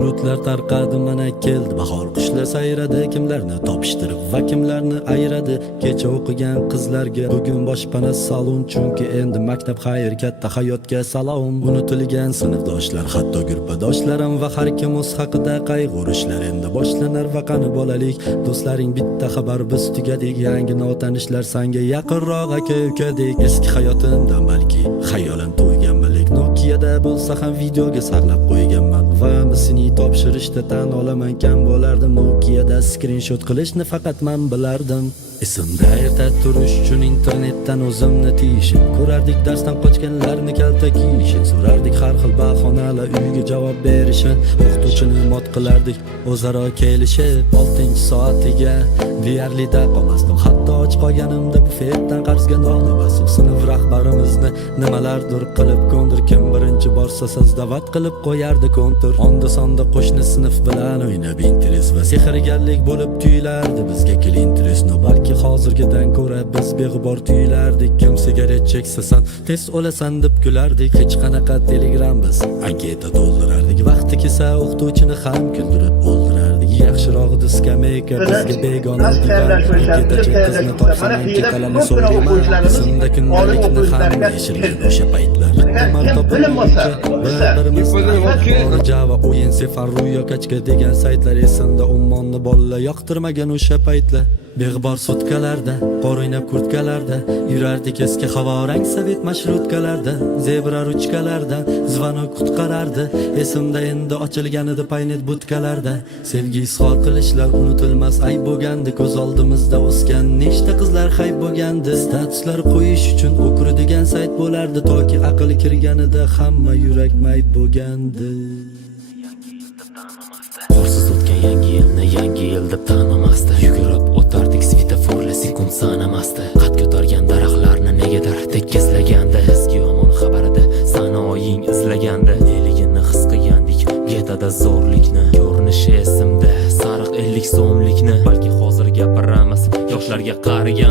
Bulutlar tarqadi, mana keldi bahor, qushlar sayradi, kimlarni topishtirib va kimlarni ayradi. Kecha o'qigan qizlarga bugun boshpana salon, chunki endi maktab xayr, katta hayotga salom. Unutilgan sinfdoshlar, hatto guruhdoshlarim va har kim o'z haqida qayg'urishlar endi boshlanar. Va qani bolalik do'stlaring, bitta xabar biz tugadik, yangi notanishlar sanga yaqinroq aka-ukadek. Eski hayotimdan balki xayolan to'yganmalik, Nokia'da bo'lsa ham videoga saqlab qo'yganman va misini topshirishda tan olaman kam bo'lardim. Nokia'da screenshot qilishni faqat men bilardim. Esimda erta turish uchun internetdan o'zimni tiyishim, ko'rardik darsdan qochganlarni kalta kiyishini, so'rardik har xil bahonalar uyga javob berishini, o'qituvchini mot qilardik o'zaro kelishib. 6-soatiga deyarli qolmasdim, hatto och qolganimda bufetdan qarzga non bosib, sinf rahbarimizni nimalardir qilib ko'ndir, kim birinchi borsa da'vat qilib qo'yardi kontur. Onda sonda qo'shni sinf bilan o'ynab interes va sehrgarlik bo'lib tuyulardi bizga interes. Balki hozirgidan ko'ra biz beg'ubor tuyulardik, kim sigaret cheksa san tez o'lasan deb kulardik. Hech qanaqa telegram biz anketa to'ldirardik, vaqti kelsa o'qituvchini ham kuldirib o'ldirardik. Yaxshirog'i skameyka bizga begona divan, anketachi qizni topsam anka qalami so'rayman. Sinda kundalikni ham yashirgan o'sha paytlar. Java o'yin Sefaruyo kachka degan saytlar esimda, ummonni bolalar yoqtirmagan o'sha paytlar. Beg'bor sutkalarda, qor o'ynab kurtkalarda yurardik, eski havorang sovet mashrutkalarda, zebra ruchkalarda zvonok qutqarardi. Esimda endi ochilgan edi paynet butkalarda, sevgi izhor qilishlar unutilmas ayb bo'lgandi. Ko'z oldimizda o'sgan nechta qizlar hayb bo'lgandi, statuslar qo'yish uchun o'kir degan sayt bo'lardi, toki aql kirganida hamma yurak mayb bo'lgandi. Qorsiz o'tgan yangi yil deb tanimasdi, yugurib o'tardik svetoforlar sekund sanamasdi, qad ko'targan daraxtlarni negadir tekkizlagandi, eski yomon xabarida sanoying izlagandi, neligini his qilgandik getada zo'rlikni, ko'rinishi esimda sariq 50 so'mlikni, balki hozir gapiramiz yoshlarga qarigan